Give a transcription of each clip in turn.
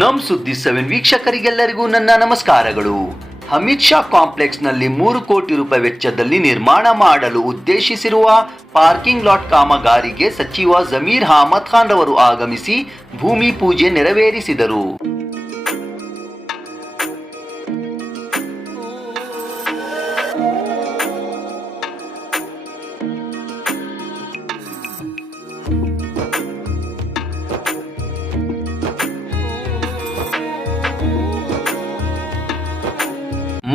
ನಮ್ ಸುದ್ದಿ 7 ವೀಕ್ಷಕರಿಗೆಲ್ಲರಿಗೂ ನನ್ನ ನಮಸ್ಕಾರಗಳು. ಅಮಿತ್ ಶಾ ಕಾಂಪ್ಲೆಕ್ಸ್ನಲ್ಲಿ 3 ಕೋಟಿ ರೂಪಾಯಿ ವೆಚ್ಚದಲ್ಲಿ ನಿರ್ಮಾಣ ಮಾಡಲು ಉದ್ದೇಶಿಸಿರುವ ಪಾರ್ಕಿಂಗ್ ಲಾಟ್ ಕಾಮಗಾರಿಗೆ ಸಚಿವ ಜಮೀರ್ ಅಹಮದ್ ಖಾನ್ ರವರು ಆಗಮಿಸಿ ಭೂಮಿ ಪೂಜೆ ನೆರವೇರಿಸಿದರು.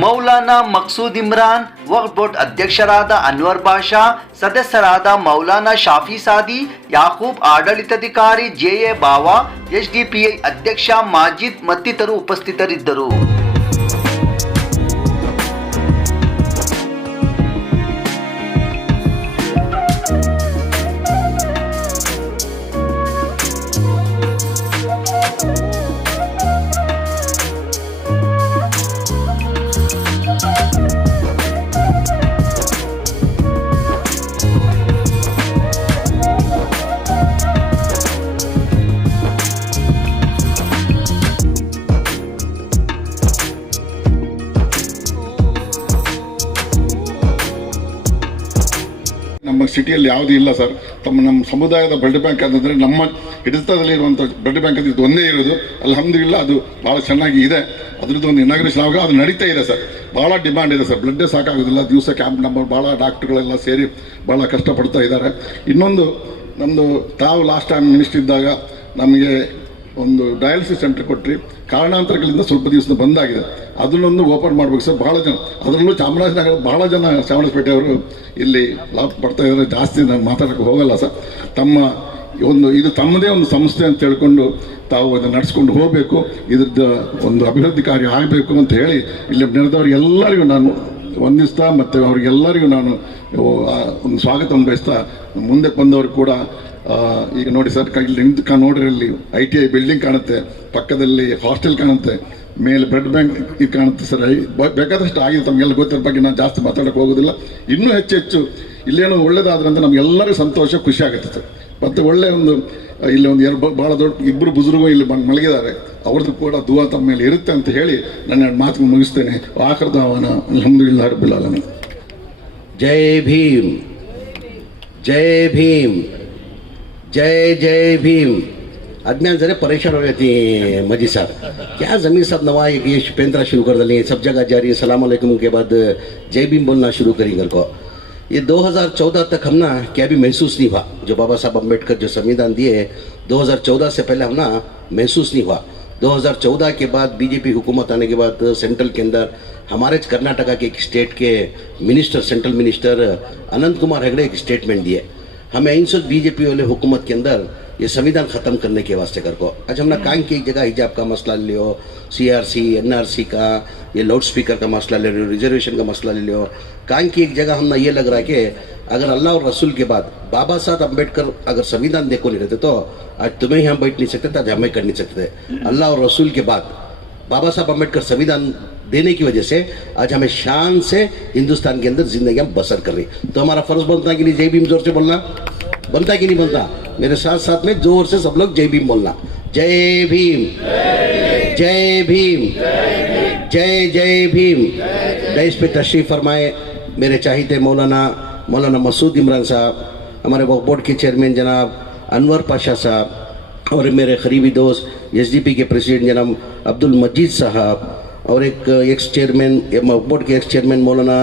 ಮೌಲಾನಾ ಮಕ್ಸೂದ್ ಇಮ್ರಾನ್, ವಕ್ಫ್ ಬೋರ್ಡ್ ಅಧ್ಯಕ್ಷರಾದ ಅನ್ವರ್ ಬಾಷಾ, ಸದಸ್ಯರಾದ ಮೌಲಾನಾ ಶಾಫಿ ಸಾದಿ, ಯಾಕೂಬ್ ಆಡಳಿತಾಧಿಕಾರಿ ಜೆಎ ಬಾವಾ, ಎಸ್ಡಿಪಿಐ ಅಧ್ಯಕ್ಷ ಮಾಜಿದ್ ಮತ್ತಿತರರು ಉಪಸ್ಥಿತರಿದ್ದರು. ನಮ್ಮ ಸಿಟಿಯಲ್ಲಿ ಯಾವುದೂ ಇಲ್ಲ ಸರ್. ನಮ್ಮ ಸಮುದಾಯದ ಬ್ಲಡ್ ಬ್ಯಾಂಕ್ ಅಂತಂದರೆ ನಮ್ಮ ಹಿಡಿತದಲ್ಲಿರುವಂಥ ಬ್ಲಡ್ ಬ್ಯಾಂಕ್ ಅಂತ ಇದು ಒಂದೇ ಇರೋದು. ಅಲ್ಹಮ್ದುಲಿಲ್ಲಾಹ್ ಅದು ಭಾಳ ಚೆನ್ನಾಗಿ ಇದೆ. ಅದ್ರದ್ದು ಒಂದು ಇನಾಗ್ರೇಷನ್ ಆವಾಗ ಅದು ನಡೀತಾ ಇದೆ ಸರ್. ಭಾಳ ಡಿಮ್ಯಾಂಡ್ ಇದೆ ಸರ್. ಬ್ಲಡ್ಡೇ ಸಾಕಾಗೋದಿಲ್ಲ. ದಿವಸ ಕ್ಯಾಂಪ್ ನಂಬರ್ ಭಾಳ ಡಾಕ್ಟ್ರುಗಳೆಲ್ಲ ಸೇರಿ ಭಾಳ ಕಷ್ಟಪಡ್ತಾ ಇದ್ದಾರೆ. ಇನ್ನೊಂದು ನಮ್ಮದು ತಾವು ಲಾಸ್ಟ್ ಟೈಮ್ ಮಿನಿಸ್ಟರ್ ಇದ್ದಾಗ ನಮಗೆ ಒಂದು ಡಯಾಲಿಸಿಸ್ ಸೆಂಟರ್ ಕೊಟ್ಟರೆ ಕಾರಣಾಂತರಗಳಿಂದ ಸ್ವಲ್ಪ ದಿವಸ ಬಂದಾಗಿದೆ. ಅದನ್ನೊಂದು ಓಪನ್ ಮಾಡ್ಬೇಕು ಸರ್. ಭಾಳ ಜನ, ಅದರಲ್ಲೂ ಚಾಮರಾಜನಗರ ಭಾಳ ಜನ ಚಾಮರಾಜಪೇಟೆಯವರು ಇಲ್ಲಿ ಲಾಭ ಪಡ್ತಾ ಇದ್ದಾರೆ. ಜಾಸ್ತಿ ನಾನು ಮಾತಾಡೋಕ್ಕೆ ಹೋಗಲ್ಲ ಸರ್. ತಮ್ಮ ಇದು ತಮ್ಮದೇ ಒಂದು ಸಂಸ್ಥೆ ಅಂತ ಹೇಳ್ಕೊಂಡು ತಾವು ಅದನ್ನು ನಡೆಸ್ಕೊಂಡು ಹೋಗಬೇಕು. ಇದ್ರದ್ದು ಒಂದು ಅಭಿವೃದ್ಧಿ ಕಾರ್ಯ ಆಗಬೇಕು ಅಂತ ಹೇಳಿ ಇಲ್ಲಿ ನೆರೆದವ್ರಿಗೆಲ್ಲರಿಗೂ ನಾನು ವಂದಿಸ್ತಾ ಮತ್ತು ಅವರಿಗೆಲ್ಲರಿಗೂ ನಾನು ಒಂದು ಸ್ವಾಗತವನ್ನು ಬಯಸ್ತಾ, ಮುಂದೆ ಬಂದವರು ಕೂಡ ಈಗ ನೋಡಿ ಸರ್, ಇಲ್ಲಿ ನಿಂತು ನೋಡ್ರಿ, ಅಲ್ಲಿ ITI ಬಿಲ್ಡಿಂಗ್ ಕಾಣುತ್ತೆ, ಪಕ್ಕದಲ್ಲಿ ಹಾಸ್ಟೆಲ್ ಕಾಣುತ್ತೆ, ಮೇಲೆ ಬ್ಲಡ್ ಬ್ಯಾಂಕ್ ಇದು ಕಾಣುತ್ತೆ ಸರ್. ಬೇಕಾದಷ್ಟು ಆಗಿದೆ, ತಮಗೆಲ್ಲ ಗೊತ್ತಿರೋ ಬಗ್ಗೆ ನಾನು ಜಾಸ್ತಿ ಮಾತಾಡೋಕ್ಕೆ ಹೋಗೋದಿಲ್ಲ. ಇನ್ನೂ ಹೆಚ್ಚು ಇಲ್ಲೇನೋ ಒಳ್ಳೇದಾದ್ರಂತ ನಮಗೆಲ್ಲರಿಗೂ ಸಂತೋಷ, ಖುಷಿ ಆಗುತ್ತೆ ಸರ್. ಮತ್ತು ಒಳ್ಳೆಯ ಒಂದು ಇಲ್ಲಿ ಒಂದು ಭಾಳ ದೊಡ್ಡ ಇಬ್ಬರು ಬುಜುರ್ಗರು ಇಲ್ಲಿ ಮಲಗಿದ್ದಾರೆ, ಅವ್ರದ್ದು ಕೂಡ ದುವಾ ತಮ್ಮ ಮೇಲೆ ಇರುತ್ತೆ ಅಂತ ಹೇಳಿ ನನ್ನ ಮಾತು ಮುಗಿಸ್ತೇನೆ. ಆಖರ್ದಾವನ ಅಲ್ಹಮ್ದುಲಿಲ್ಲಾಹಿ ರಬ್ಬಿಲ್ ಆಲಮೀನ್. जय भीम, जय भीम, जय जय भीम. अज्ञान जरा परेशान हो जाती है मजी साहब. क्या ज़मीर साहब नवा ये पेंतरा शुरू कर दिए, सब जगह जारी है. सलाम अलैकुम के बाद जय भीम बोलना शुरू करेंगे को. ये 2014 तक हम ना क्या भी महसूस नहीं हुआ. जो बाबा साहब अम्बेडकर जो संविधान दिए 2014 से पहले हम ना महसूस नहीं हुआ. 2014 के बाद बीजेपी हुकूमत आने के बाद सेंट्रल के अंदर हमारे कर्नाटका के एक स्टेट के मिनिस्टर, सेंट्रल मिनिस्टर अनंत कुमार हेगड़े एक स्टेटमेंट दिए, हमें इन सब बीजेपी वाले हुकूमत के अंदर ये संविधान ख़त्म करने के वास्ते कर को. आज हमने कांग की एक जगह हिजाब का मसला ले लियो, CRC NRC का ये लाउड स्पीकर का मसला ले लियो, रिजर्वेशन का मसला ले लियो. कांग की एक जगह हमने ये लग रहा है कि अगर अल्लाह और रसूल के बाद बाबा साहब अम्बेडकर अगर संविधान देखो नहीं रहते तो आज तुम्हें यहाँ बैठ नहीं सकते थे, आज हमें कर नहीं सकते. अल्लाह और रसूल के बाद बाबा साहब अम्बेडकर संविधान देने की वजह से आज हमें शान से हिंदुस्तान के अंदर जिंदगी हम बसर कर रही. तो हमारा फर्ज बनता है कि नहीं जय भीम जोर से बोलना, बनता है कि नहीं बनता? मेरे साथ साथ में जोर से सब लोग जय भीम बोलना. जय भीम, जय भीम, जय जय भीम. देश पे तशरीफ फरमाए मेरे चाहते मौलाना मसूद इमरान साहब, हमारे वक्फ बोर्ड के चेयरमैन जनाब अनवर पाशा साहब, और मेरे करीबी दोस्त SDP के प्रेसिडेंट जनाब अब्दुल मजीद साहब, और एक एक्स चेयरमैन वक्फ बोर्ड के एक्स चेयरमैन मौलाना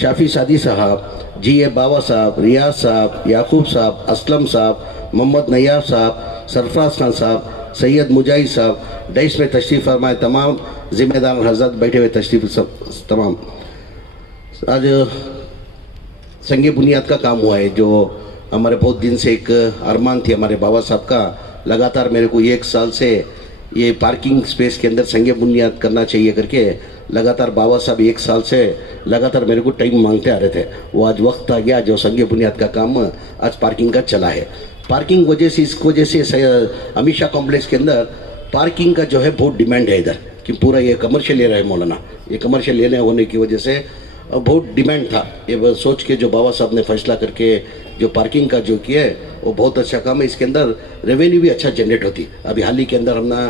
शाफी सादी साहब, GA बावा साहब, रियाज साहब, याकूब साहब, असलम साहब, मोहम्मद नयाब साहब, सरफराज खान साहब, सैयद मुजाहिद साहब, डैश में तशरीफ़ फरमाए तमाम ज़िम्मेदार हज़रत बैठे हुए तशरीफ़ तमाम. आज संगे बुनियाद का काम हुआ है, जो हमारे बहुत दिन से एक अरमान थी हमारे बाबा साहब का. लगातार मेरे को 1 साल से ये पार्किंग स्पेस के अंदर संगे बुनियाद करना चाहिए करके लगातार बाबा साहब 1 साल से लगातार मेरे को टाइम मांगते आ रहे थे. वो आज वक्त आ गया जो संगे बुनियाद का काम आज पार्किंग का चला है. पार्किंग वजह से इस वजह से अमित शाह कॉम्प्लेक्स के अंदर पार्किंग का जो है बहुत डिमांड है इधर, कि पूरा ये कमर्शियल एरिया है मौलाना. ये कमर्शियल एरिया होने की वजह से बहुत डिमांड था. ये सोच के जो बाबा साहब ने फैसला करके जो पार्किंग का जो किया है वो बहुत अच्छा काम है. इसके अंदर रेवेन्यू भी अच्छा जनरेट होती. अभी हाल ही के अंदर हमने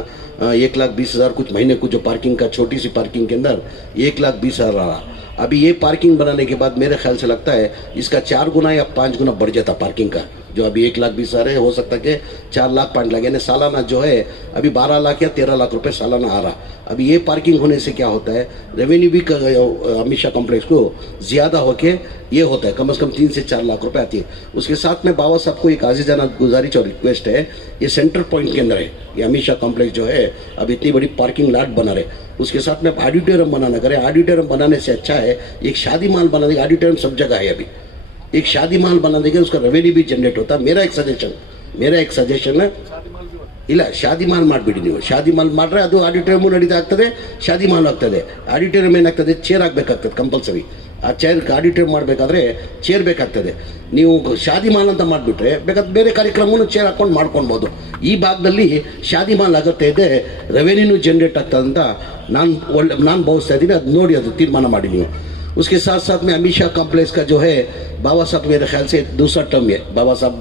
1,20,000 कुछ महीने को जो पार्किंग का छोटी सी पार्किंग के अंदर 1,20,000 आ रहा। अभी ये पार्किंग बनाने के बाद मेरे ख्याल से लगता है इसका 4 गुना या 5 गुना बढ़ जाता पार्किंग का। जो अभी 1,20,000 है, हो सकता है कि 4 लाख 5 लाख, यानी सालाना जो है अभी 12 लाख या 13 लाख रुपए सालाना आ रहा। अभी ये पार्किंग होने से क्या होता है, रेवेन्यू भी अमित शाह कॉम्प्लेक्स को ज़्यादा होके ये होता है, कम से कम 3 से 4 लाख रुपए आती है। उसके साथ में बाबा साहब को एक आजीजाना गुजारिश और रिक्वेस्ट है, ये सेंटर पॉइंट के अंदर है ये अमित शाह कॉम्प्लेक्स जो है, अब इतनी बड़ी पार्किंग लॉट बना रहे, उसके साथ में आप ऑडिटोरियम बनाना करें। ऑडिटोरियम बनाने से अच्छा है एक शादी माल बना देंगे, ऑडिटोरियम सब जगह है अभी, एक शादी माल बना देंगे, उसका रेवेन्यू भी जनरेट होता है। मेरा एक सजेशन है, ಇಲ್ಲ ಶಾದಿ ಮಾಲ್ ಮಾಡಿಬಿಡಿ ನೀವು। ಶಾದಿ ಮಾಲ್ ಮಾಡ್ರೆ ಅದು ಆಡಿಟೋರಿಯಮ್ ನಡೀತಾ ಆಗ್ತದೆ, ಶಾದಿ ಮಾಲ್ ಆಗ್ತದೆ। ಆಡಿಟೋರಿಯಮ್ ಏನಾಗ್ತದೆ, ಚೇರ್ ಆಗಬೇಕಾಗ್ತದೆ ಕಂಪಲ್ಸರಿ। ಆ ಚೇರ್ ಆಡಿಟೋರಿಯಮ್ ಮಾಡಬೇಕಾದ್ರೆ ಚೇರ್ ಬೇಕಾಗ್ತದೆ। ನೀವು ಶಾದಿ ಮಾಲ್ ಅಂತ ಮಾಡಿಬಿಟ್ರೆ ಬೇಕಾದ್ರೆ ಬೇರೆ ಕಾರ್ಯಕ್ರಮವನ್ನು ಚೇರ್ ಹಾಕೊಂಡು ಮಾಡ್ಕೊಳ್ಬೋದು। ಈ ಭಾಗದಲ್ಲಿ ಶಾದಿ ಮಾಲ್ ಆಗುತ್ತೆ ಇದೆ, ರೆವೆನ್ಯೂ ಜನರೇಟ್ ಆಗ್ತದೆ ಅಂತ ನಾನು ಭಾವಿಸ್ತಾ ಇದ್ದೀನಿ। ಅದು ನೋಡಿ ಅದು ತೀರ್ಮಾನ ಮಾಡಿ ನೀವು। उसके साथ साथ में अमित शाह कॉम्प्लेक्स का जो है बाबा साहब मेरे ख्याल से दूसरा टर्म है। बाबा साहब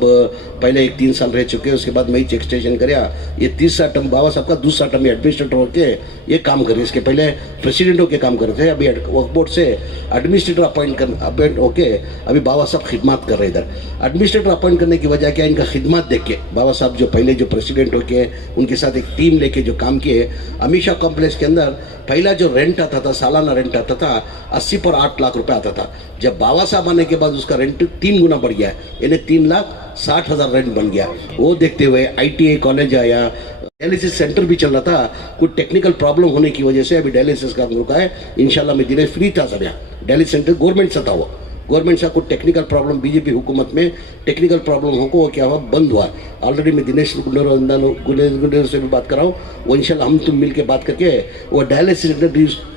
पहले 3 साल रह चुके हैं, उसके बाद मैं एक्सटेंशन कराया, ये तीसरा टर्म बाबा साहब का दूसरा टर्म एडमिनिस्ट्रेटर होके ये काम करे। इसके पहले प्रेसिडेंट होके काम कर रहे थे, अभी वक्फ बोर्ड से एडमिनिस्ट्रेटर अपॉइंट होके अभी बाबा साहब खिदमत कर रहे इधर। एडमिनिस्ट्रेटर अपॉइंट करने की वजह क्या, इनका खिदमत देख के बाबा साहब जो पहले जो प्रेसिडेंट होके उनके साथ एक टीम लेके जो काम किए, अमित शाह कॉम्प्लेक्स के अंदर पहला जो रेंट आता था, सालाना रेंट आता था 80 पर 8 लाख रुपए आता था। जब बाबा साहब आने के बाद उसका रेंट 3 गुना बढ़ गया, यानी 3,60,000 रेंट बन गया। वो देखते हुए ITI कॉलेज आया, डायलिसिस सेंटर भी चल रहा था, कुछ टेक्निकल प्रॉब्लम होने की वजह से अभी डायलिसिस का रुका है। इंशाल्लाह में दिने फ्री था सब यहाँ डायलिसिस सेंटर, गवर्नमेंट से था वो। गवर्नमेंट से कुछ टेक्निकल प्रॉब्लम बीजेपी हुकूमत में टेक्निकल प्रॉब्लम हो को क्या हुआ, बंद हुआ। ऑलरेडी मैं दिनेश गुंडेर से भी बात कर रहा हूँ, वो इंशाल्लाह हम तुम मिल के बात करके वो डायलिसिस सेंटर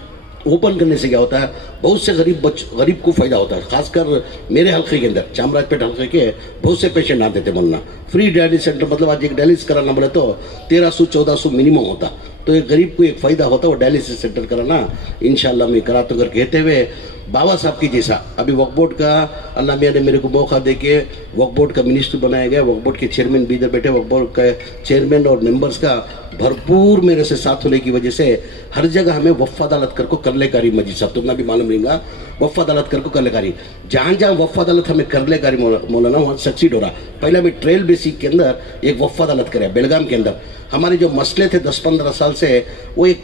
ओपन करने से क्या होता है, बहुत से गरीब को फ़ायदा होता है। खासकर मेरे हल्के के अंदर चामराजपेट हल्के के बहुत से पेशेंट आते थे बोलना फ्री डायलिसिस सेंटर, मतलब आज एक डायलिसिस कराना बोले तो 1300-1400 मिनिमम होता, तो एक गरीब को एक फ़ायदा होता वो डायलिसिस सेंटर कराना। इंशाल्लाह मैं करा तो कर कहते हुए बाबा साहब की जैसा अभी वक्फ बोर्ड का अल्लाह मियाँ ने मेरे को मौका दे के वक्फ बोर्ड का मिनिस्टर बनाया गया। वक्फ बोर्ड के चेयरमैन भी इधर बैठे, वक्फ बोर्ड का चेयरमैन और मेंबर्स का भरपूर मेरे से साथ होने की वजह से हर जगह हमें वफ़ अदालत कर को करलेकारी मजीद साहब तुमने भी मालूम रहेगा, वफ़ अदालत कर को करलेकारी जहाँ जहाँ वफ़ अदालत हमें करलेकारी मौलाना वहाँ सक्सीड हो रहा। पहले हमें ट्रेल बेसिक के अंदर एक वफ़ अदालत करे बेलगाम के अंदर, हमारे जो मसले थे 10-15 साल से वो एक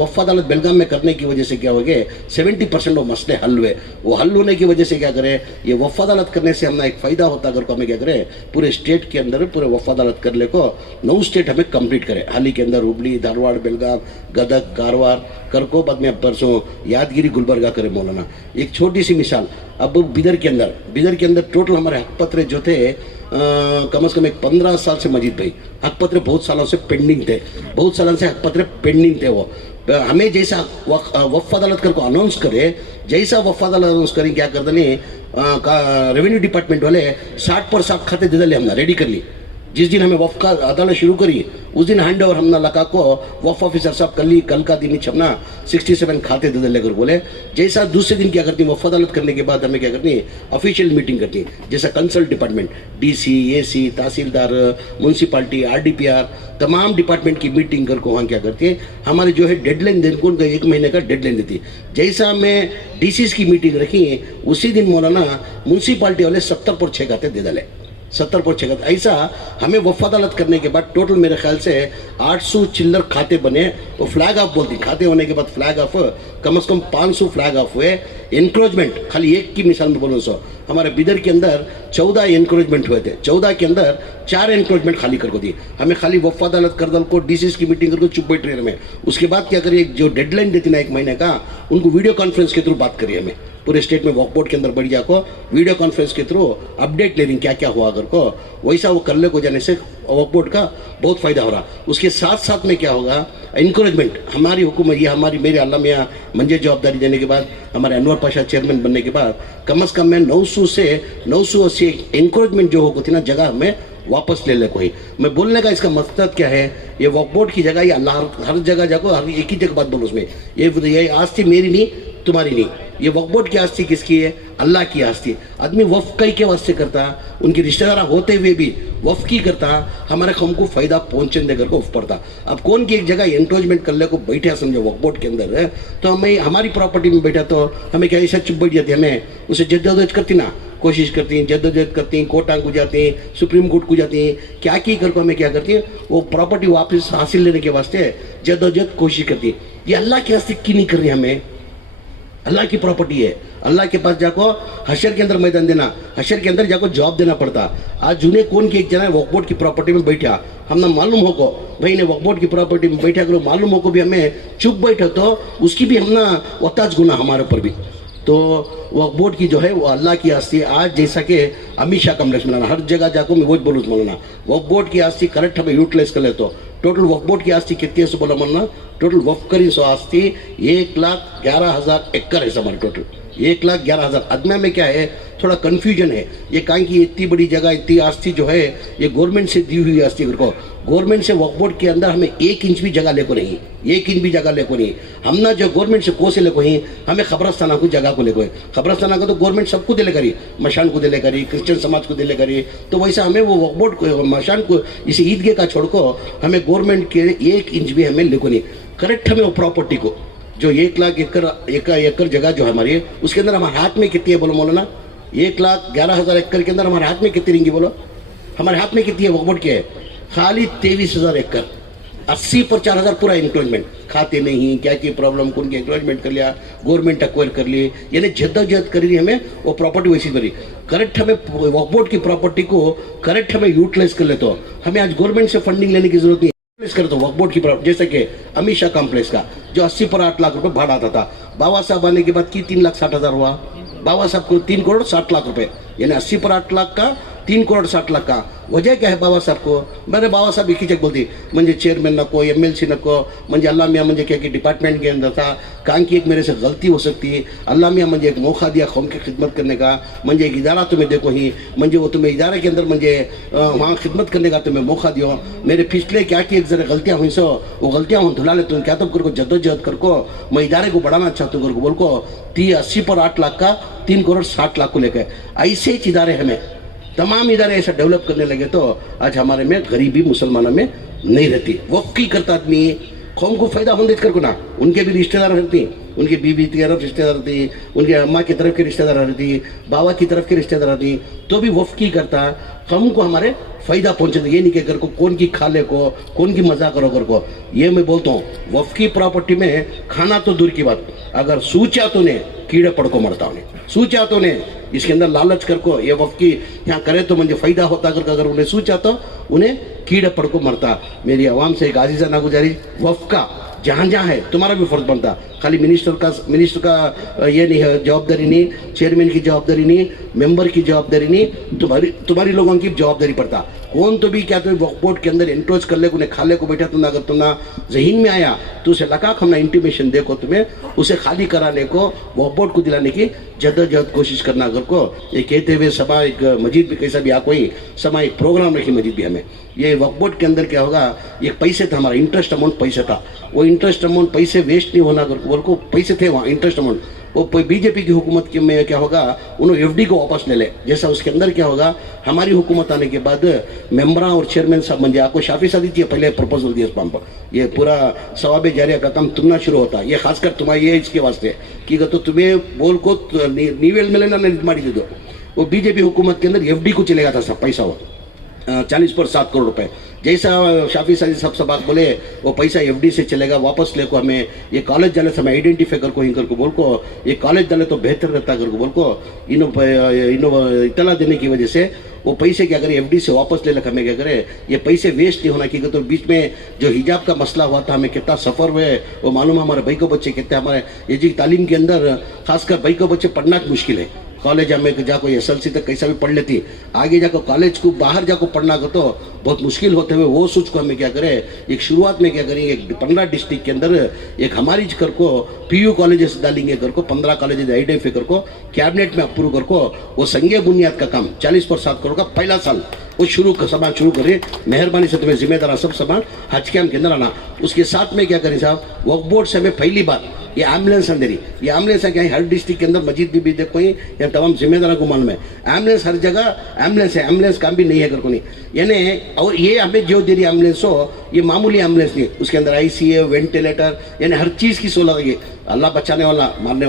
वफ़ अदालत बेलगाम में करने की वजह से क्या हो गए 70% वो मसले हल हुए। वो हल होने की वजह से क्या करें, ये वफ़ अदालत करने से हमें एक फ़ायदा होता अगर को हमें क्या करें पूरे स्टेट के अंदर पूरे वफ़ अदालत कर ले को 9 स्टेट हमें कंप्लीट करें। हाल ही के अंदर हुबली, धारवाड़, बेलगाम, गदग, कारवार कर को बाद में परसों यादगिरी, गुलबर्गा करें मौलाना। एक छोटी सी मिसाल, अब बिदर के अंदर टोटल हमारे हक पत्र जो थे कम से कम एक 15 साल से मजीद भाई हक पत्र बहुत सालों से पेंडिंग थे, बहुत सालों से हक पत्र पेंडिंग थे। वो हमें जैसा वफ़ अदालत कर को अनाउंस करे, जैसा वफ़ अदालत अनाउंस करें क्या कर देने रेवेन्यू डिपार्टमेंट वाले 60% खाते दे दिले, हमने रेडी कर ली। जिस दिन हमें वफ़ का अदालत शुरू करी उस दिन हैंड ओवर हमने लगा को वफ़ ऑफिसर साहब कल का दिन ही छपना 67 खाते दे लेकर बोले। जैसा दूसरे दिन क्या करती वफ़ अदालत करने के बाद हमें क्या करती ऑफिशियल मीटिंग करती, जैसा कंसल्ट डिपार्टमेंट DC, AC, तहसीलदार, म्यूनसिपाल्टी, RDPR तमाम डिपार्टमेंट की मीटिंग कर को वहाँ क्या करती है हमारे जो है डेडलाइन दिन को 1 महीने का डेडलाइन देती। जैसा हमें DCs की मीटिंग रखी उसी दिन मौलाना म्यूनसिपाल्टी वाले 70 पर 6 खाते दे डाले, 70 पर 6 खाते। ऐसा हमें वफ़ अदालत करने के बाद टोटल मेरे ख्याल से 800 चिल्लर खाते बने। वो फ्लैग ऑफ बोलती, खाते होने के बाद फ्लैग ऑफ कम से कम 500 फ्लैग ऑफ हुए। इंक्रोचमेंट खाली एक की मिसाल में बोलूँ सो हमारे बिदर के अंदर 14 इंक्रोचमेंट हुए थे, 14 के अंदर 4 इंक्रोचमेंट खाली कर को दी। हमें खाली वफ़ अदालत कर दल को DCs की मीटिंग करके चुप बैठ रहे में। उसके बाद क्या करिए जो डेडलाइन देती ना 1 महीने का, उनको वीडियो कॉन्फ्रेंस के थ्रू बात करिए। हमें पूरे स्टेट में वक्फ बोर्ड के अंदर बढ़िया को वीडियो कॉन्फ्रेंस के थ्रू अपडेट ले रही क्या क्या हुआ अगर को, वैसा वो करले को जाने से वक्फ बोर्ड का बहुत फ़ायदा हो रहा। उसके साथ साथ में क्या होगा इंकरेजमेंट हमारी हुकूमत, ये हमारी मेरे अल्लाह मियाँ मंजे जवाबदारी देने के बाद हमारे अनवर पाशा चेयरमैन बनने के बाद कम से कम मैं 900 से 980 इंकरेजमेंट जो होती ना जगह में वापस ले ले कोई। मैं बोलने का इसका मकसद क्या है, ये वक्फ बोर्ड की जगह ये अल्लाह हर जगह जाको हर एक ही जगह बात बोलो उसमें, ये आस्ती मेरी नहीं तुम्हारी नहीं, ये वक्फ बोर्ड की आस्ती किसकी है, अल्लाह की आस्ती। आदमी वक्फ कई के वास्ते करता, उनके रिश्तेदार होते हुए भी वफ की करता हमारे हमको फ़ायदा पहुँचने देकर को वफ पड़ता। अब कौन की एक जगह एंक्रोचमेंट कर ले को बैठे समझो वक्फ बोर्ड के अंदर है, तो हमें हमारी प्रॉपर्टी में बैठा तो हमें क्या ऐसा चुप बैठ जाती है, हमें उसे जद्दोजहद करती ना, कोशिश करती हैं, जद्दोजहद करती हैं, कोर्ट को जाती हैं, सुप्रीम कोर्ट को जाती हैं, क्या की कर को हमें क्या करती हैं, वो प्रॉपर्टी वापस हासिल लेने के वास्ते जद्दोजहद कोशिश करती है। ये अल्लाह के वास्ते की नहीं कर रही, हमें अल्लाह की प्रॉपर्टी है, अल्लाह के पास जाको हशर के अंदर मैदान देना, हशर के अंदर जाको जवाब देना पड़ता। आज जूने कौन की एक जना वक्फ बोर्ड की प्रॉपर्टी में बैठा, हम ना मालूम हो को भाई ने वक्फ बोर्ड की प्रॉपर्टी में बैठा करो, मालूम हो को भी हमें चुप बैठा तो उसकी भी हम ना वताज गुना हमारे ऊपर भी। तो वक्फ बोर्ड की जो है वो अल्लाह की आस्ती, आज जैसा कि अमित शाह कम्प्लेक्स में हर जगह जाको मैं वो बोलूँ मौलाना, वक्फ बोर्ड की आस्ती करेक्ट हमें यूटिलाइज कर ले तो टोटल वक्फ बोर्ड की आस्ती कितनी है सो बोला मौलाना, टोटल वक्फ करी सो आस्ती 1,11,000 एकड़ है हमारे टोटल 1,11,000। अदना में क्या है थोड़ा कन्फ्यूजन है, ये कहीं की इतनी बड़ी जगह इतनी आस्ती जो है ये गवर्नमेंट से दी हुई आस्ती को, गवर्नमेंट से वक्फ बोर्ड के अंदर हमें 1 इंच भी जगह लेको नहीं, 1 इंच भी जगह लेको नहीं, हम ना जो गवर्नमेंट से को से लेको ही हमें खबरस्ताना को जगह को लेको है, खबरस्ताना को तो गवर्नमेंट सबको दिले करी, मशान को दिले करी, क्रिश्चियन समाज को दिले करी, तो वैसा हमें वो वक्फ बोर्ड को मशान को इसे ईदगाह का छोड़ को हमें गवर्नमेंट के 1 इंच भी हमें लेको नहीं। करेक्ट हमें वो प्रॉपर्टी को जो 1,00,000 एकड़ जगह जो है हमारी, उसके अंदर हमारे हाथ में कितनी है बोलो मौलाना, 1,11,000 एकड़ के अंदर हमारे हाथ में कितनी रहेंगी बोलो, हमारे हाथ में कितनी है वक्फ बोर्ड की है, खाली 23,000 एकड़, 80 पर 4,000 पूरा इंक्रोचमेंट, खाते नहीं क्या की प्रॉब्लम कौन की इंक्रोचमेंट कर लिया, गवर्नमेंट एक्वायर कर ली, यानी जद्दोजहद करी हमें वो प्रॉपर्टी वैसी करी। करेक्ट हमें वक्फ बोर्ड की प्रॉपर्टी को करेक्ट हमें यूटिलाइज कर ले तो हमें आज गवर्नमेंट से फंडिंग लेने की जरूरत नहीं करे तो वक्फ बोर्ड की प्रॉपर्टी, जैसे कि अमित शाह कॉम्प्लेक्स का जो 80 पर 8 लाख रुपए भाड़ा आता था, बाबा साहब आने के बाद की 3,60,000 हुआ, बाबा साहब को 3 करोड़ 60 लाख रुपए, यानी 80 पर 8 लाख का 3 करोड़ 60 लाख का। वजह क्या है बाबा साहब को, मैंने बाबा साहब एक ही चेक बोलती मुझे चेयरमैन नको MLC नको, मुझे अल्लाह मियाँ मुझे क्या कि डिपार्टमेंट के अंदर था कहाँ की एक मेरे से गलती हो सकती है, अल्लाह मियाँ मुझे एक मौका दिया कौम की खिदमत करने का, मुझे एक इदारा तुम्हें देखो ही, मुझे वो तुम्हें इदारे के अंदर मुझे वहाँ खिदमत करने का तुम्हें मौका दियो, मेरे पिछले क्या की एक जरा गलतियाँ हुई सो वो गलतियाँ हूँ धुला ले तुम क्या तो करको जद्दोजहद करको, मैं इदारे को बढ़ाना चाहता हूँ करको बोल को 80 पर 8 लाख का 3 करोड़ 60 लाख को लेकर ऐसे ही इदारे हमें तमाम इदारे ऐसा डेवलप करने लगे तो आज हमारे में गरीबी मुसलमानों में नहीं रहती। वक्फ की करता आदमी कौम को फायदा होने कर को ना, उनके भी रिश्तेदार रहती, उनकी बीवी की तरफ रिश्तेदार रहती, उनके अम्मा की तरफ के रिश्तेदार रहती, बाबा की तरफ के रिश्तेदार रहती, तो भी वक्फ की करता कौम को हमारे फायदा पहुंचे। ये नहीं कहकर को कौन की खा ले को कौन की मजा करो कर को, ये मैं बोलता हूँ वक्फ की प्रॉपर्टी में खाना तो दूर की बात, अगर सूचा तो ने कीड़े पड़ को मरता उन्हें, सूचा तो ने इसके अंदर लालच कर को ये वक्फ की यहाँ करे तो मुझे फायदा होता कर, अगर उन्हें सूचा तो उन्हें कीड़े पड़ को मरता। मेरी आवाम से एक आजीज़ाना गुजारिश, वक्फ का जहाँ जहाँ है तुम्हारा भी फर्ज बनता, खाली मिनिस्टर का ये नहीं है जवाबदारी नहीं, चेयरमैन की जवाबदारी नहीं, मेंबर की जवाबदारी नहीं, तुम्हारी लोगों की जवाबदारी पड़ता। कौन तो भी क्या तो वक्फ बोर्ड के अंदर इंट्रोच कर ले उन्हें खाले को बैठा, तुमने अगर तुमना जहीन में आया तो उसे लगा हमने इंटीमेशन देखो तुम्हें उसे खाली कराने को वक्फ बोर्ड को दिलाने की जद्दोजहद कोशिश करना। अगर को ये कहते हुए सभा एक मस्जिद भी कैसा भी आ कोई सभा एक प्रोग्राम रखी मस्जिद भी हमें, ये वक्फ बोर्ड के अंदर क्या होगा एक पैसे था हमारा इंटरेस्ट अमाउंट पैसा था, वो इंटरेस्ट अमाउंट पैसे वेस्ट नहीं होना बोल को पैसे थे वहाँ इंटरेस्ट अमाउंट, वो बीजेपी की हुकूमत के में क्या होगा उन्होंने FD को वापस ले ले, जैसा उसके अंदर क्या होगा हमारी हुकूमत आने के बाद मेंबरा और चेयरमैन साहब मंजे आपको शाफी सादी थी पहले प्रपोजल दिया इस काम पर, ये पूरा सवाब जारिया का काम तुमना शुरू होता, ये खासकर तुम्हारी ये इसके वास्ते कि तो तुम्हें बोल को नीवेल में लेना नहीं मारी दे दो, वो बीजेपी हुकूमत के अंदर FD को चलेगा था सब पैसा हो 40 पर 7 करोड़ रुपए, जैसा शाफी सादी सब बात बोले वो पैसा FD से चलेगा वापस ले को हमें ये कॉलेज जाने से हमें आइडेंटिफाई कर को इन कर को बोल को ये कॉलेज डाले तो बेहतर रहता कर को बोल को इनो इतला देने की वजह से वो पैसे क्या करे FD से वापस ले लगा हमें क्या करे ये पैसे वेस्ट नहीं होना क्योंकि तो बीच में जो हिजाब का मसला हुआ था हमें कितना सफ़र हुए वो मालूम है, हमारे भाई को बच्चे कितने हमारे ये जी तालीम के अंदर खासकर भाई को बच्चे पढ़ना मुश्किल है, कॉलेज हमें जाको SLC तक कैसा भी पढ़ लेती, आगे जाकर कॉलेज को बाहर जाकर पढ़ना को तो बहुत मुश्किल होते हुए वो सोच को हमें क्या करे एक शुरुआत में क्या करेंगे एक 15 डिस्ट्रिक्ट के अंदर एक हमारी कर को PU कॉलेजेस डालेंगे कर को 15 कॉलेजेस आइडेंटिफाई कर को कैबिनेट में अप्रूव कर को वो संगे बुनियाद का काम 40 पर 7 करोड़ का पहला साल वो सामान शुरू करें। मेहरबानी से तुम्हें जिम्मेदार सब सामान हज कैम्प के अंदर आना। उसके साथ में क्या करें साहब, वक्फ बोर्ड से हमें पहली बार ये एम्बुलेंस अंदर ही, ये एम्बुलेंस है क्या हर डिस्ट्रिक्ट के अंदर मस्जिद भी देखो ही या तमाम जिम्मेदारों को मालूम है, एम्बुलेंस हर जगह एम्बुलेंस है, एम्बुलेंस काम भी नहीं है कर को नहीं यानी। और ये हमें जो दे रही एम्बुलेंस हो ये मामूली एम्बुलेंस नहीं, उसके अंदर ICU वेंटिलेटर यानी हर चीज़ की सोलह लगी। अल्लाह बचाने वाला, मारने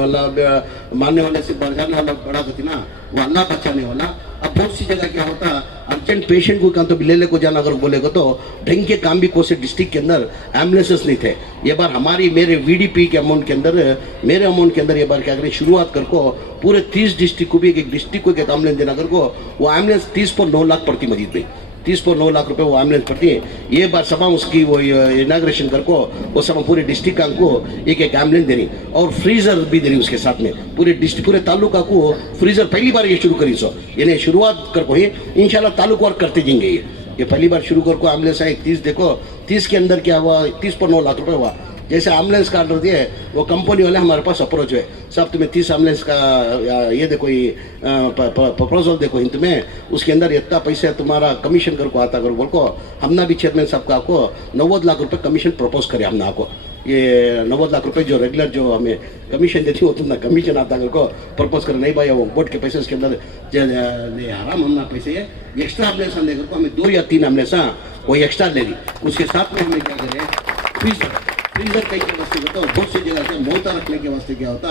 वाले से बचाने वाला बड़ा होती ना, वो अल्लाह बचाने वाला। अब बहुत सी जगह क्या होता, अर्जेंट पेशेंट को कहाँ तो ले को जाना अगर बोलेगा तो ढंग के काम भी कोसे डिस्ट्रिक्ट के अंदर एम्बुलेंसेस नहीं थे। ये बार हमारी मेरे VDP के अमाउंट के अंदर, मेरे अमाउंट के अंदर ये बार क्या करें शुरुआत कर को पूरे 30 डिस्ट्रिक्ट को भी एक डिस्ट्रिक्ट को एक एम्बुलेंस देना कर को, वो एम्बुलेंस 30 पर 9 लाख पड़ती मस्जिद में, 30 पर 9 लाख रुपए वो एम्बुलेंस पड़ती है। ये बार सभा उसकी वो इनाग्रेशन कर को वो सब पूरे डिस्ट्रिक्ट को एक एम्बुलेंस देनी और फ्रीजर भी देनी उसके साथ में, पूरे डिस्ट्रिक्ट पूरे तालुका को फ्रीजर पहली बार ये शुरू करी सो यानी शुरुआत कर को ही इंशाल्लाह तालुक वर्क करते जाएंगे। ये पहली बार शुरू कर को एम्बुलेंस है 30 देखो 30 के अंदर क्या हुआ 30 पर 9 लाख रुपए हुआ। जैसे एम्बुलेंस का ऑर्डर दिए वो कंपनी वाले हमारे पास अप्रोच हुए, सब तुम्हें 30 एम्बुलेंस का ये देखो ये प्रपोजल देखो इन तुम्हें उसके अंदर इतना पैसा तुम्हारा कमीशन कर को आता करो बोल को हमना भी चेयरमैन साहब का आपको 90 लाख रुपए कमीशन प्रपोज करे हमने आपको। ये 90 लाख रुपए जो रेगुलर जो हमें कमीशन देती हो तुमने कमीशन आता कर को प्रपोज कर नहीं भाई वो बोर्ड के पैसे उसके अंदर हराम हमना पैसे है एक्स्ट्रा एम्बुलेंस लेकर को हमें 2 या 3 एम्बुलेंस वो एक्स्ट्रा ले ली। उसके साथ में हमें क्या करें फ्रीजर कई के वास्ते होता है, बहुत सी जगह से मोता रखने के वास्ते क्या होता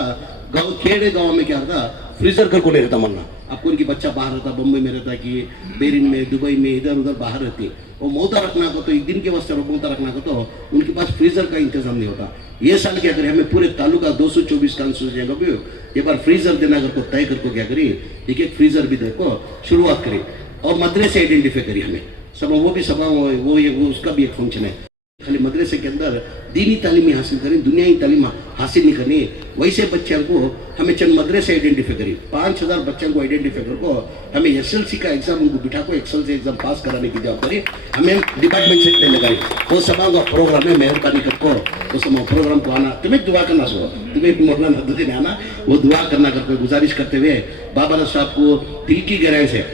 गाँव खेड़े गाँव में क्या होता फ्रीजर कर को ले रहता मरना। आपको उनकी बच्चा बाहर रहता, बम्बई में रहता कि बेरिन में दुबई में इधर उधर बाहर रहती है, वो मोता रखना को तो एक दिन के वास्ते मोता रखना को तो उनके पास फ्रीजर का इंतजाम नहीं होता। ये साल क्या करें हमें पूरे तालुका 224 कॉन्स्टिट्यूंसी को भी ये बार फ्रीजर देना कर को तय कर को क्या करी एक फ्रीजर भी देखो शुरुआत करी और मदरसे आइडेंटिफाई करी हमें सब वो भी सब वो उसका भी एक फंक्शन है। खाली मदरसे के अंदर दीनी तालीम हासिल करें, दुनियाई तालीम हासिल नहीं करनी, वैसे बच्चों को हमें चंद मदरसे आइडेंटिफाई करें 5000 बच्चों को आइडेंटिफाई कर को हमें SLC का एग्जाम उनको बिठा को एक्सेल से एग्जाम पास कराने की जवाबदारी हमें डिपार्टमेंट से लेने लगाई। वो सब प्रोग्राम में मेहरबानी कर को वो सब प्रोग्राम को आना तुम्हें दुआ करना सो तुम्हें मौलाना नदुद्दीन आना वो दुआ करना कर कोई गुजारिश करते हुए बाबा साहब को दिल की गहराई से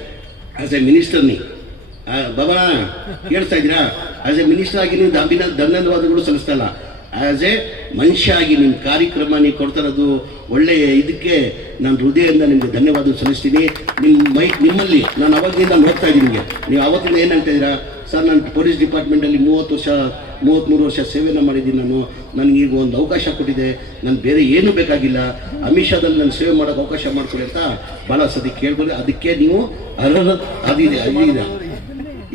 एज ए मिनिस्टर नहीं ಬಾಬಾ ಕೇಳ್ತಾ ಇದ್ದೀರಾ ಆಸ್ ಎ ಮಿನಿಸ್ಟರ್ ಆಗಿ ನೀವು ಧನ್ಯವಾದಗಳು ಸಲ್ಲಿಸ್ತಾ ಇಲ್ಲ, ಆಸ್ ಎ ಮನುಷ್ಯ ಆಗಿ ನಿಮ್ಮ ಕಾರ್ಯಕ್ರಮ ನೀವು ಕೊಡ್ತಾರದು ಒಳ್ಳೆಯ ಇದಕ್ಕೆ ನಾನು ಹೃದಯದಿಂದ ನಿಮಗೆ ಧನ್ಯವಾದ ಸಲ್ಲಿಸ್ತೀನಿ। ನಿಮ್ಮಲ್ಲಿ ನಾನು ಅವಾಗಿಂದ ನೋಡ್ತಾ ಇದ್ದೀನಿ ನಿಮಗೆ ನೀವು ಅವತ್ತಿಂದ ಏನು ಹೇಳ್ತಾ ಇದ್ದೀರಾ ಸರ್ ನಾನು ಪೊಲೀಸ್ ಡಿಪಾರ್ಟ್ಮೆಂಟಲ್ಲಿ 33 ವರ್ಷ ಸೇವೆನ ಮಾಡಿದ್ದೀನಿ, ನನಗೆ ಈಗ ಒಂದು ಅವಕಾಶ ಕೊಟ್ಟಿದೆ, ನಾನು ಬೇರೆ ಏನೂ ಬೇಕಾಗಿಲ್ಲ, ಅಮಿತ್ ಶಾದಲ್ಲಿ ನಾನು ಸೇವೆ ಮಾಡೋಕ್ಕೆ ಅವಕಾಶ ಮಾಡಿಕೊಡಿ ಅಂತ ಭಾಳ ಸತಿ ಕೇಳ್ಕೊಳ್ಳಿ। ಅದಕ್ಕೆ ನೀವು ಅದಿದೆ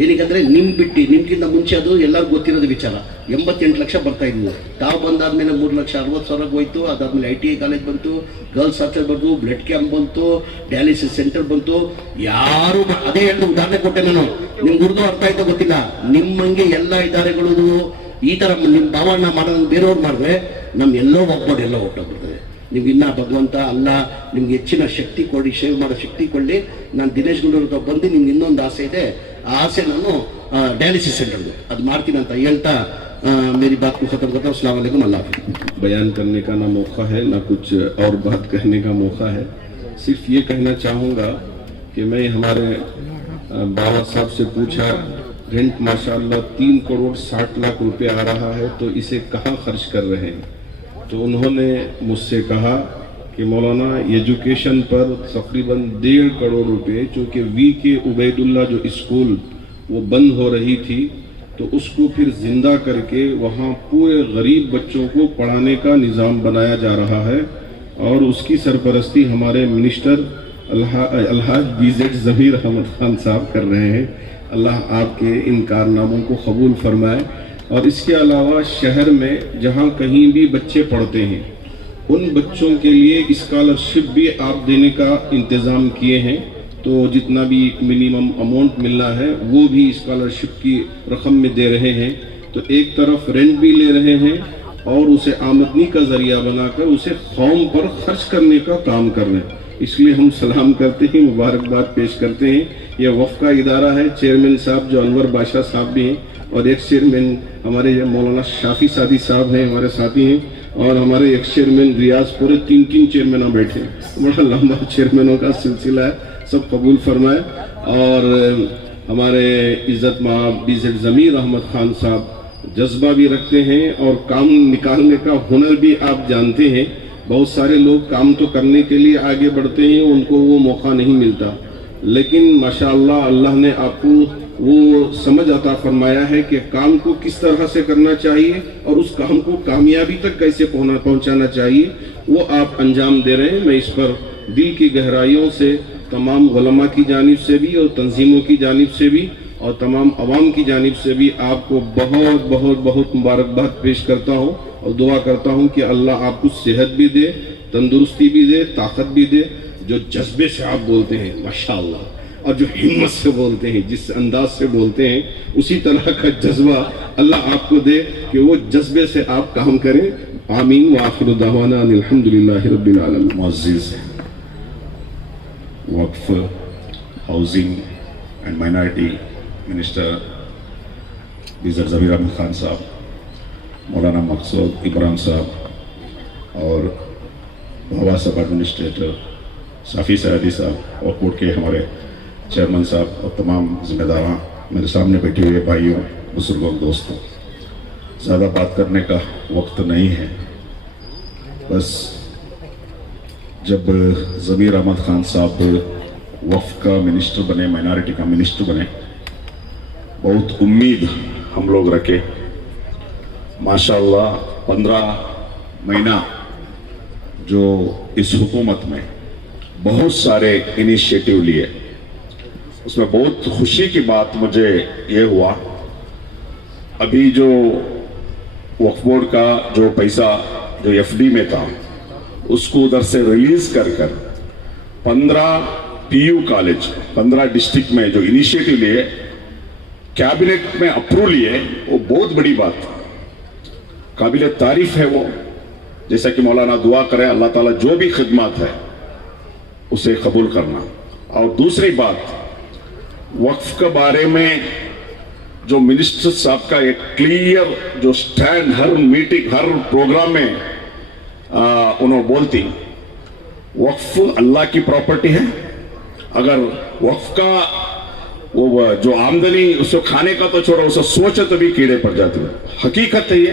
ಏನಕ್ಕಂದ್ರೆ ನಿಮ್ಗಿಂತ ಮುಂಚೆ ಅದು ಎಲ್ಲರಿಗೂ ಗೊತ್ತಿರೋದು ವಿಚಾರ 88 ಲಕ್ಷ ಬರ್ತಾ ಇದ್ವು, ತಾವು ಬಂದಾದ್ಮೇಲೆ 3,60,000 ಹೋಯ್ತು, ಅದಾದ್ಮೇಲೆ ITI ಕಾಲೇಜ್ ಬಂತು, ಗರ್ಲ್ಸ್ ಹಾಸ್ಟೆಲ್ ಬಂತು, ಬ್ಲಡ್ ಕ್ಯಾಂಪ್ ಬಂತು, ಡಯಾಲಿಸಿಸ್ ಸೆಂಟರ್ ಬಂತು, ಯಾರು ಅದೇ ಹೇಳಿದ ಉದಾಹರಣೆ ಕೊಟ್ಟೆ ನಾನು ನಿಮ್ಗೆ ಉರ್ದು ಅರ್ಥ ಆಯ್ತಾ ಗೊತ್ತಿಲ್ಲ, ನಿಮ್ಮಂಗೆ ಎಲ್ಲ ಇದಾರೆಗಳು ಈ ತರ ನಿಮ್ಮ ಭಾವನ ಮಾಡೋದು ಬೇರೆಯವ್ರು ಮಾಡಿದ್ರೆ ನಮ್ ಎಲ್ಲೋ ಒಬ್ಬರು ಎಲ್ಲ ಹೊಟ್ಟೋಗ್ಬಿಡ್ತದೆ। ನಿಮ್ಗೆ ಇನ್ನ ಭಗವಂತ ಅಲ್ಲ ನಿಮ್ಗೆ ಹೆಚ್ಚಿನ ಶಕ್ತಿ ಕೊಡಿ, ಸೇವೆ ಮಾಡೋ ಶಕ್ತಿ ಕೊಡಲಿ। ನಾನು ದಿನೇಶ್ ಗುಂಡೂರು ಬಂದು ನಿಮ್ಗೆ ಇನ್ನೊಂದು ಆಸೆ ಇದೆ, ಆ ಆಸೆ ನಾನು ಡಯಾಲಿಸಿಸ್ ಸೆಂಟರ್ದು ಅದು ಮಾಡ್ತೀನಿ ಅಂತ ಹೇಳ್ತಾ मेरी बात को खत्म करता हूँ। अस्सलाम वालेकुम, अल्लाह हाफ़िज़। बयान करने का ना मौका है ना कुछ और बात कहने का मौका है, सिर्फ ये कहना चाहूँगा कि मैं हमारे बाबा साहब से पूछा रेंट माशाल्लाह 3 करोड़ 60 लाख रुपए आ रहा है तो इसे कहाँ खर्च कर रहे हैं, तो उन्होंने मुझसे कहा कि मौलाना एजुकेशन पर तकरीबन 1.5 करोड़ रुपए, चूँकि VK उबैदुल्ला जो स्कूल वो बंद हो रही थी तो उसको फिर जिंदा करके वहाँ पूरे गरीब बच्चों को पढ़ाने का निज़ाम बनाया जा रहा है और उसकी सरपरस्ती हमारे मिनिस्टर अलहाज BZ ज़मीर अहमद खान साहब कर रहे हैं। अल्लाह आपके इन कारनामों को कबूल फरमाए। और इसके अलावा शहर में जहाँ कहीं भी बच्चे पढ़ते हैं उन बच्चों के लिए स्कॉलरशिप भी आप देने का इंतज़ाम किए हैं, तो जितना भी मिनिमम अमाउंट मिलना है वो भी स्कॉलरशिप की रकम में दे रहे हैं। तो एक तरफ रेंट भी ले रहे हैं और उसे आमदनी का जरिया बनाकर उसे कौम पर खर्च करने का काम कर रहे हैं, इसलिए हम सलाम करते हैं, मुबारकबाद पेश करते हैं। यह वफ़ का इदारा है, चेयरमैन साहब जो अनवर बादशाह साहब भी हैं और एक्स चेयरमैन हमारे मौलाना शाफी सादी साहब हैं हमारे साथी हैं, और हमारे एक्स चेयरमैन रियाज, पूरे 3 चेयरमैन बैठे हैं, बड़ा लंबा चेयरमैनों का सिलसिला है, सब कबूल फरमाए। और हमारे इज़्ज़त माब बीज़ेड ज़मीर अहमद खान साहब जज्बा भी रखते हैं और काम निकालने का हुनर भी आप जानते हैं। बहुत सारे लोग काम तो करने के लिए आगे बढ़ते हैं, उनको वो मौका नहीं मिलता, लेकिन माशाअल्लाह अल्लाह ने आपको वो समझ अता फरमाया है कि काम को किस तरह से करना चाहिए और उस काम को कामयाबी तक कैसे पहुंचाना चाहिए, वो आप अंजाम दे रहे हैं। मैं इस पर दिल की गहराइयों से तमाम उलमा की जानिब से भी और तंजीमों की जानिब से भी और तमाम अवाम की जानिब से भी आपको बहुत बहुत बहुत मुबारकबाद पेश करता हूँ और दुआ करता हूँ कि अल्लाह आपको सेहत भी दे, तंदुरुस्ती भी दे, ताकत भी दे। जो जज्बे से आप बोलते हैं माशाअल्लाह, और जो हिम्मत से बोलते हैं, जिस अंदाज से बोलते हैं, उसी तरह का जज्बा अल्लाह आपको दे कि वो जज्बे से आप काम करें। आमीन व आखिर दावाना अल्हम्दुलिल्लाहि रब्बिल आलमीन। मुअज़्ज़िज़ वक्फ, हाउसिंग एंड माइनॉरिटी मिनिस्टर बीज़ेड ज़मीर अहमद खान साहब, मौलाना मकसूद इब्राहिम साहब और भावा सब एडमिनिस्ट्रेटर साफ़ी सैदी साहब और कोर्ट के हमारे चेयरमैन साहब और तमाम जिम्मेदारां, मेरे सामने बैठे हुए भाइयों, बुजुर्गों, दोस्तों, ज़्यादा बात करने का वक्त नहीं है। बस जब ज़मीर अहमद खान साहब वक्फ का मिनिस्टर बने, माइनॉरिटी का मिनिस्टर बने, बहुत उम्मीद हम लोग रखे। माशाअल्लाह 15 महीना जो इस हुकूमत में बहुत सारे इनिशिएटिव लिए, उसमें बहुत खुशी की बात मुझे ये हुआ, अभी जो वक्फ बोर्ड का जो पैसा जो एफडी में था उसको उधर से रिलीज कर 15 पीयू कॉलेज 15 डिस्ट्रिक्ट में जो इनिशिएटिव लिए, कैबिनेट में अप्रूव लिए, वो बहुत बड़ी बात, काबिल तारीफ है वो। जैसा कि मौलाना दुआ करे अल्लाह ताला जो भी खिदमत है उसे कबूल करना। और दूसरी बात, वक्फ के बारे में जो मिनिस्टर साहब का एक क्लियर जो स्टैंड हर मीटिंग हर प्रोग्राम में उन्होंने बोलती, वक्फ अल्लाह की प्रॉपर्टी है। अगर वक्फ का वो जो आमदनी उसको खाने का तो छोड़ो, उसे सोचे तो भी कीड़े पड़ जाते हैं, हकीकत है ये।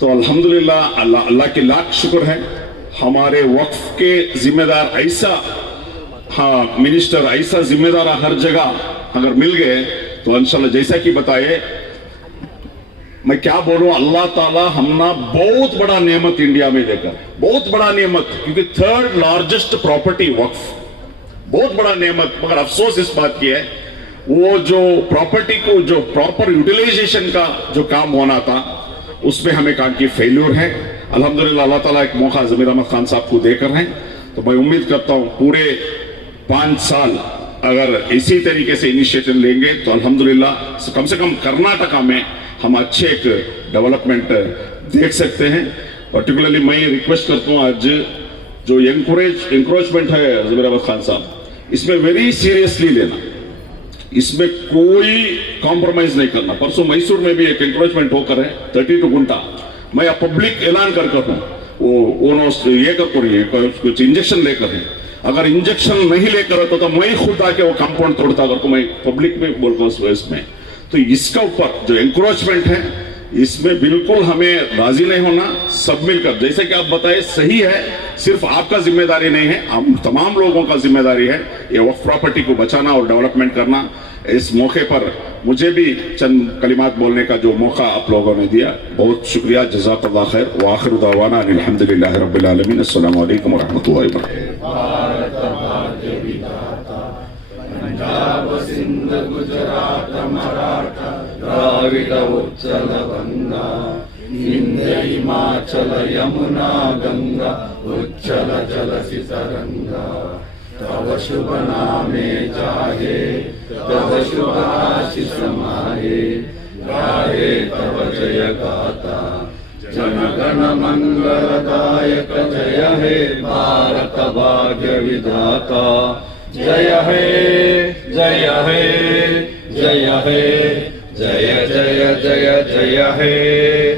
तो अल्हम्दुलिल्लाह अल्लाह के लाख शुक्र है, हमारे वक्फ के जिम्मेदार ऐसा, हाँ मिनिस्टर ऐसा जिम्मेदार हर जगह अगर मिल गए तो इंशाल्लाह जैसा कि बताए, मैं क्या बोलूं, अल्लाह ताला हमना बहुत बड़ा नेमत इंडिया में लेकर, बहुत बड़ा नेमत, क्योंकि 3rd लार्जेस्ट प्रॉपर्टी वक्फ, बहुत बड़ा नेमत। मगर अफसोस इस बात की है, वो जो प्रॉपर्टी को जो प्रॉपर यूटिलाइजेशन का जो काम होना था उसमें हमें काम की फेल्यूर है। अल्हम्दुलिल्लाह अल्लाह ताला एक मौका ज़मीर अहमद खान साहब को देकर हैं, तो मैं उम्मीद करता हूं पूरे 5 साल अगर इसी तरीके से इनिशिएटिव लेंगे तो अल्हम्दुलिल्लाह कम से कम कर्नाटका में हम अच्छे एक डेवलपमेंट देख सकते हैं। पर्टिकुलरली मैं रिक्वेस्ट करता हूँ, आज जो इंक्रोचमेंट है ज़मीर अहमद खान साहब, इसमें वेरी सीरियसली लेना, इसमें कोई कॉम्प्रोमाइज नहीं करना। परसों मैसूर में भी एक इंक्रोचमेंट होकर है 32 गुंटा, मैं अब पब्लिक ऐलान कर हूँ, वो ये कर कुछ इंजेक्शन लेकर है, अगर इंजेक्शन नहीं लेकर तो मैं खुद आके वो कंपाउंड तोड़ता करके मैं पब्लिक में बोलता हूँ इसमें। तो इसका ऊपर जो इंक्रोचमेंट है इसमें बिल्कुल हमें राजी नहीं होना, सब मिलकर, जैसे कि आप बताए सही है, सिर्फ आपका जिम्मेदारी नहीं है, हम तमाम लोगों का जिम्मेदारी है ये वक्फ प्रॉपर्टी को बचाना और डेवलपमेंट करना। इस मौके पर मुझे भी चंद कलिमात बोलने का जो मौका आप लोगों ने दिया, बहुत शुक्रिया, जज़ाकल्लाह खैर। व आखिर दावाना अल्हम्दुलिल्लाहि रब्बिल आलमीन। अस्सलामु अलैकुम व रहमतुल्लाहि व द्राविड उच्चल गंगा विंध्य हिमाचल यमुना गंगा उच्चल जलसि तरंगा, तव शुभ नामे जाहे तव शुभ आशीष माहे, गाहे तव जय गाथा जन गण मंगलदायक, जय हे भारत भाग्य विधाता, जय हे जय हे जय हे जय जय जय जय हे।